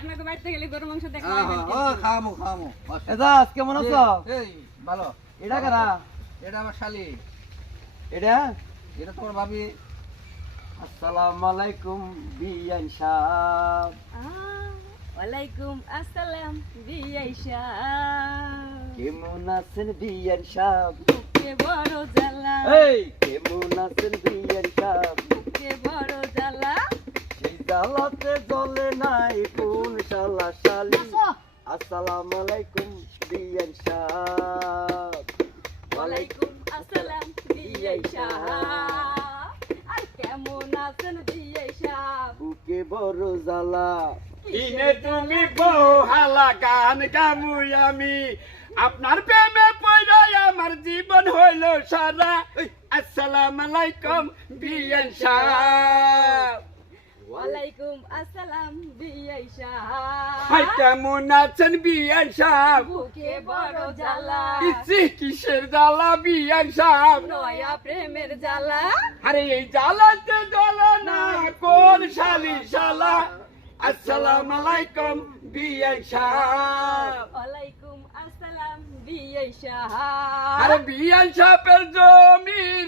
আপনাকে বাড়িতে গেলে গরু মাংস হ্যাঁ, দেখাবেন হ্যাঁ, কিন্তু। খামো খামো এজাজ কেমন আছো? এই ভালো। এটা কারা? এটা আমার শালি, এটা এটা তোমার ভাবি। আসসালামু আলাইকুম বিয়ান সাহেব। ওয়ালাইকুম আসসালাম বিয়াই সাহেব। কেমন আছেন বিয়ান সাহেব? বুকে বড় জ্বালা, এই কেমন আছেন বিয়ান সাহেব? বুকে বড় জ্বালা। সেই জ্বালাতে জ্বলে নাই কোন শালা শালি। আসসালামু আলাইকুম বিয়ান সাহেব। ওয়ালাইকুম আসসালাম বিয়াই সাহেব। আর কেমন আছেন বিয়াই সাহেব? বুকে বড় জ্বালা। ইনে তুমি বউ হালা গান গামুই আমি আপনার প্রেমে পড়াই আমার জীবন হইল সারা। আসসালামু আলাইকুম বিয়ান সাহেব। ওয়ালাইকুম আসসালাম বিয়াই হাই সাহেব। কেমন আছেন বিয়ান সাহেব? বুকে বড় জ্বালা, ইসি কিসের জ্বালা বিয়ান সাহেব? নয়া প্রেমের জ্বালা। আরে এই জ্বালাতে জ্বালা না কোন শালি শালা। আসসালামু আলাইকুম বিয়ান সাহেব। ওয়ালাইকুম আসসালাম বিয়াই আরে সাহেব। বিয়ান সাহেবের জমির